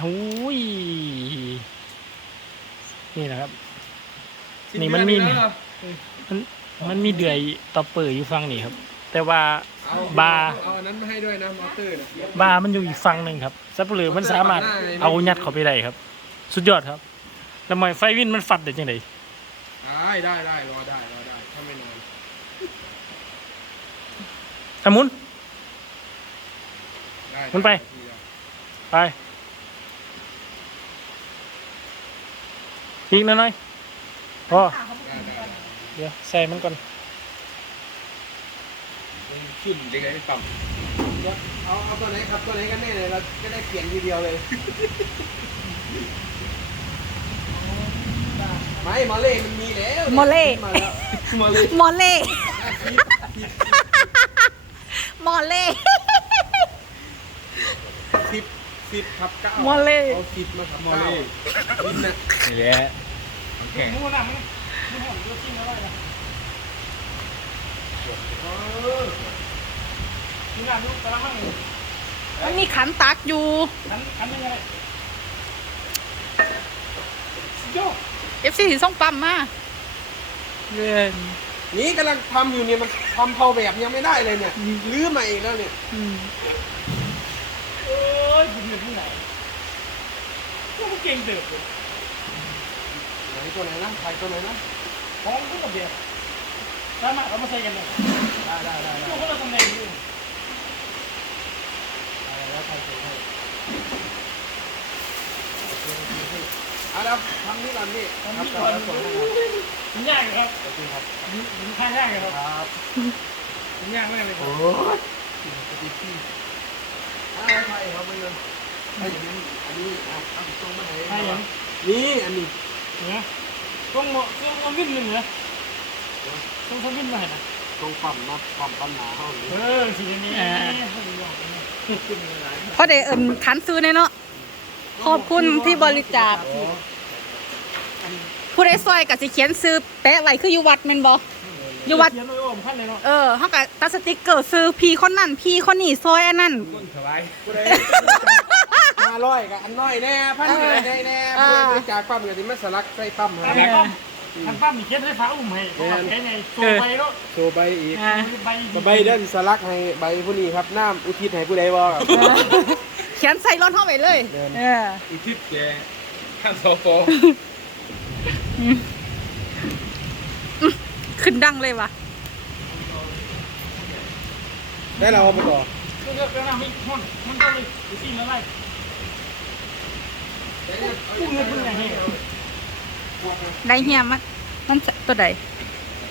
โอ้ยนี่นะครับ นี่มันมีสิบเดือแล้วเหรอมันมันมีเดือยต่อเปิดอยู่ฝั่งนี้ครับ แต่ว่าเอาบาร์เอาอันนั้นมาให้ด้วยนะมอเตอร์เนี่ยบาร์มันอยู่อีกฝั่งหนึ่งครับซับเปลือมันสามารถเอายัดเข้าไปได้ครับ สุดยอดครับ แล้วหมอยไฟวินมันฟัดได้จังไดได้ได้ได้รอได้รอได้ถ้าไม่นานสมุนได้มันไป ไป อีกหน่อยๆพอได้ได้ได้เดี๋ยวใส่มันก่อนขึ้นเด็กไอ้ปั๊มเอาเอาตัวไหนครับตัวไหนกันแน่เลยเราจะได้เปลี่ยนทีเดียวเลยไม่มอเล่มันมีแล้วมอเล่มาแล้วมอเล่มอเล่มอเล่สิบ สิบทับเก้ามอเล่ เอาสิบมาทับเก้าสิบนะนี่แหละแข่งมูน่ะมึงมึงหอมตัวจริงแล้วนะมึงอะดูกระมังนี่มันมีขันตักอยู่ อันอันยังไงโยกเอฟซีสีส้มปั๊มมาเล่นนี่กำลังทำอยู่เนี่ยมันทำเผาแบบยังไม่ได้เลยเนี่ย ลื้อมาอีกแล้วเนี่ยเอ้ ยบุญเงินที่ไหนพวกมึงเก่งเติบเลยไหนตัวไหนนะใครตัวไหนนะของทุกระเบียบสามารถเอามาใส่กันได้ได้ได้ได้พวกเขาเราทำไงอยู่แล้วใครตัวให้เอาแล้วทำนี่ก่อนนี่ผมครับมีคก่อนรับส่งให้ครับยากครับขอบคุณครับมันค่ายากครับครับมันยากมากเลยครับโอ้ยปฏิที่ อะไรไทยครับมึงไอ้ยังอันนี้เอาเอาตรงมาไหนให้ยังนี่อันนี้เนี่ยต้องเหมาะต้องต้องวิ่งเลยเหรอต้องต้องวิ่งมาให้นะตรงปั๊มนะปั๊มปั๊มหนาห้องนี้เออสีนี้เพราะเดี๋ยวเอิญขันซื้อแน่เนาะขอบคุณที่บริจาคผู้ใดซอยกับสิเขียนซื้อแปะไว้คืออยู่วัดแม่นบ่อ ยู่วัด เขียนไว้โอ้มขั้นเลยเนาะเออเขากับตัดสติกเกอร์ซื้อพี่คนนั่นพี่คนนี้ซอยอันนั่นสบายกูได้ห้าร้อยกับอันน้อยแน่พันหนึ่งได้แน่อ่าบริจาคปั๊มกับที่มันสลักใส่ปั๊มทำให้ปั้มทำปั้มมีเขียนไฟฟ้าอุ้มให้ตัวแค่ไงตัวไปแล้วโชว์ใบอีกอ่าใบใบเด้นสลักให้ใบผู้นี้ครับน้ำอุทิศให้ผู้ใดบ่ครับ เขียนใส่รถเข้าไปเลย เดิน เอออีทิพย์แกข้างโซโฟ ขึ้นดังเลยว่ะได้เราเอาไปต่อก็เลือกแล้วนะไม่ห้อนมันก็เลยดูสิอะไรกูเงินเพิ่งไงให้ได้เฮียมันมันตัวใด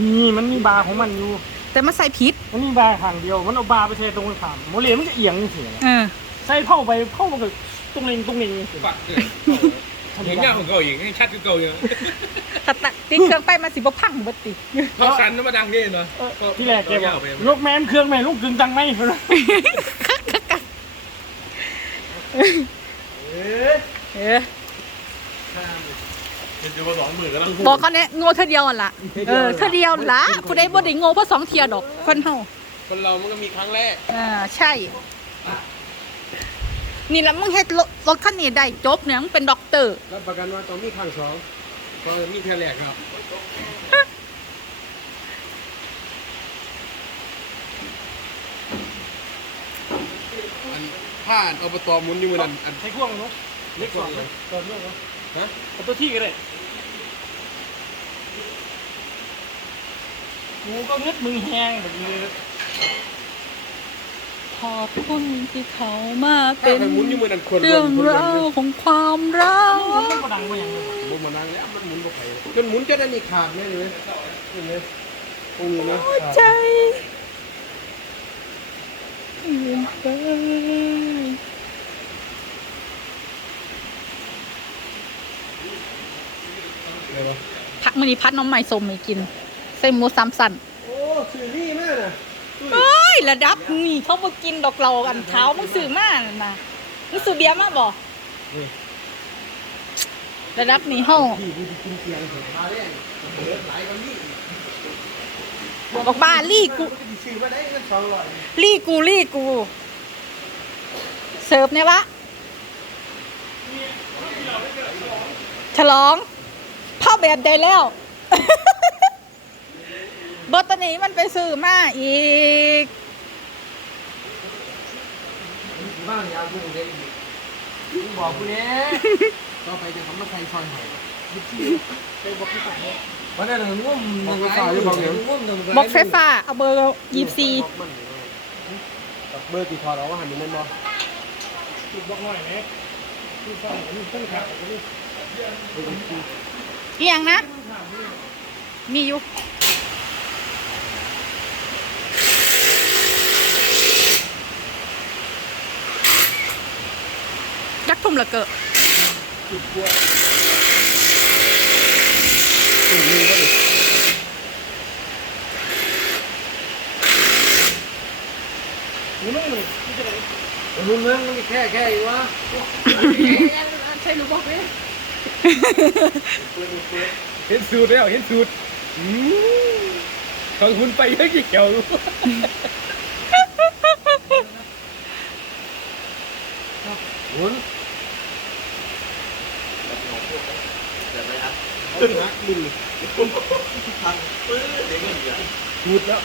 นี่มันมีบาร์ของมันอยู่ แต่มันใส่พิษมันมีบาร์ทางเดียว มันเอาบาร์ไปใส่ตรงข้ามโมเลมันจะเอียงเสียเออใส่เข้าไปเข้ามันก็ตรงเล็งตรงเล็งเสียปัก เลยเห็นหน้าของเก่าอีกนี่ชัดคือเก่าอยู่ตัดตัดติดเครื่องไปมาสิบ่พังเบิดติเขาสันแล้วมาดังนี่เนาะที่แรกแกบอกลกแมนเครื่องแม่ลูกกึ่งตังไหมเออเป็นจุดสองหมื่นกำลังบอกเขาเนี่ยโง่เท่าเดียวอะล่ะเออเท่าเดียวล่ะผู้ใดบ่ได้โง่เพราะสองเทียดอกคนเฮาคนเรามันก็มีครั้งแรกอ่าใช่ นี่แหละมึงเฮ็ดรถรถคันนี้ได้จบเนี่ยมึงเป็นด็อกเตอร์ รับประกันว่าต้องมีครั้งสองเพราะมีเท่าแรกครับอันผ่านอบตหมุนอยู่มือนั้นอันใช้พ่วงเนาะเล็กกว่าเลยตัวเลือกเนาะฮะเอาตัวที่ก็ได้กูก็งึดมึงแหงแบบนี้ ขอบคุณที่เขามาถ้าเป็นใครหมุนอยู่มือนั้นคนเรื่องราวของความรักมันก็ดังไปอย่างนี้หมุนมานั่งแล้วมันหมุนบ่ไปจนหมุนจนอันนี้ขาดเลยเลยเห็นไหมตรงนี้นะใจอะไรวะพักมื้อนี้พัดน้องใหม่สมให้กิน ใส่หมูสามสันโอ้สื่อนี่มากนะตุ้ย เอ้ย ระดับนี่เขามากินดอกเราอันเท้ามึงซื้อมานั่นนะมึงซื้อเบียร์มาบ่ระดับนี้เฮาพี่กูจะกินเสียงเสียงมาเล่นเดือดไหลกันนี่บอกบ้าลี่กูจะไปซื้อมาได้เงินสองร้อยลี่กูลี่กู เสิร์ฟเนี่ยวะฉลองพ่อแบบใดแล้วเบอร์ตอนนี้มันไปซื้อมาอีก บ้างยาวกูเด็กมึงบอกกูเนี้ยต่อไปจะทำมาใส่ซอยหอยวันนั้นงุ่มบอกไฟฟ้าอยู่บอกเหลียวงุ่มตรงบอกไฟฟ้าเอาเบอร์ยีซีเบอร์ติดทอดเอาว่าหันนี่แม่นบ่จุดบอกหน่อยไหมจุดบอกนี่ต้นขาอันนี้อีหยังนะ มีอยู่ ทุ่มละเกอะตุ่มนี้ก็ดิมึงมึงมึงมึงแค่แค่อีกวะใช่หรู้บอกไหมเห็นสูตรแล้วเห็นสูตรของคุณไปเยอะกี่เกี่ยวห มุนเอาหนักดิสูตรแล้ว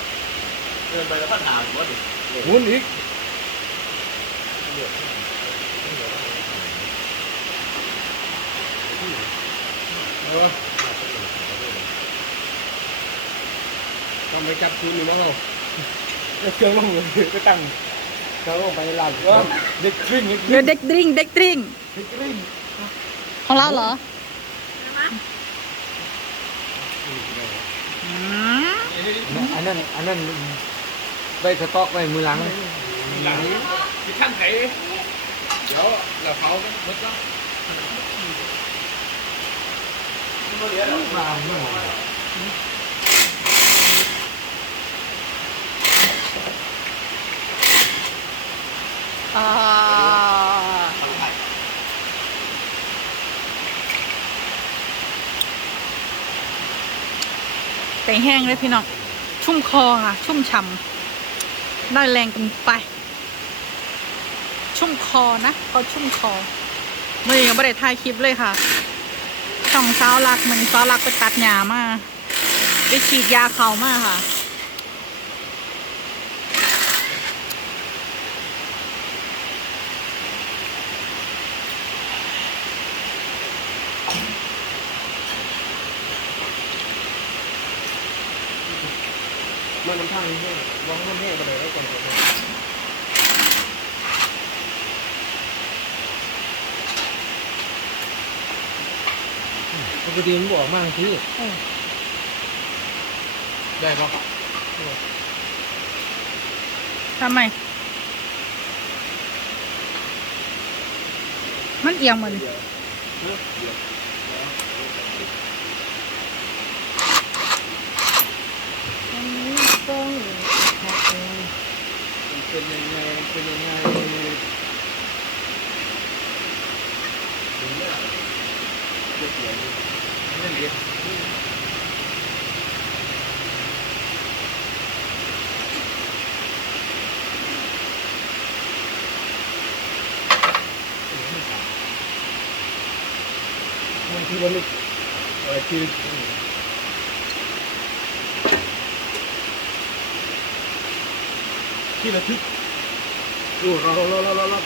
เดินไปแล้วก็ถามว่าดิหมุนอีกเออต้องไปจับคืนนี่มั้งเราแล้เครื่องลงเลยก็ตั้งเราต้องไปหลังเด็กวิ่งเด็กเดี๋ยวเด็กดริ้งเด็กดริงพิกริ่งของเราเหรอ อืมอันนั้นอันนั้นไว้สต็อกไว้มือหลังหลังที่ขั้นไหนเดี๋ยวเราเขาลดแล้วมาเมื่อไหร่อ่า แต่แห้งเลยพี่น้อง ชุ่มคอค่ะ ชุ่มฉ่ำได้แรงกันไป ชุ่มคอนะก็ชุ่มคอเมื่อยังไม่ได้ถ่ายคลิปเลยค่ะช่องสาวรักมันสาวรักไปตัดหญ้ามาไปฉีดยาเขามาค่ะ มันน้ำท่างนี่วางมันแห้งไปเลยแล้วก่อนปกติมันบอกมากที่ได้ปะทำไม มันเอียงเหมือนเป็นยั งไงเป็นยังไง มันคือมันอะไรคือ ที่ระทึกดูรอรอรอรอรอรอ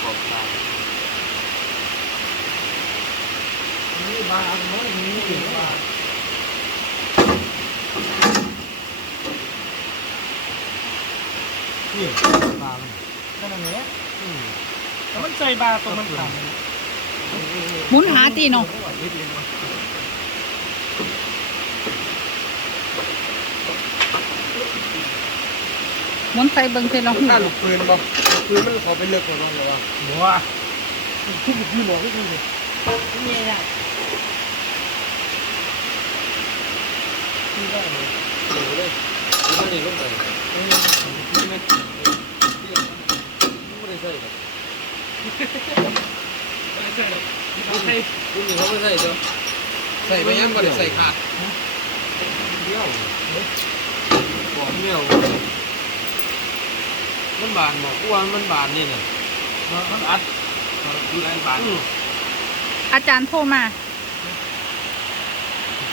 ขอบตานี่บางอันน้อยนี่ถึงว่านี่บางขนาดนี้แต่มันใจบาตัวมันขาด หมุนหาตีเนาะหมุนไฟเบิ่งเสร็จแล้วถ้าลูกปืนบ่ลูกปืนมันขอไปเลิกก่อนบ้างเลยวะหัวขึ้นขึ้นหัวขึ้นขึ้นนี่แหละที่ได้เลยเดี๋ยวเลยมันนี่ลงไปเออนี่ไหมไม่ได้ใส่หรอ กใช่รุ่นนี้เขาไม่ใส่เด้อใส่ไปยังบ่ได้ใส่ขาดเดียวบอมเมี่ยวมันบานบอกอ้วนมันบานนี่น่ะมันอัดอะไรบานอาจารย์โทรมา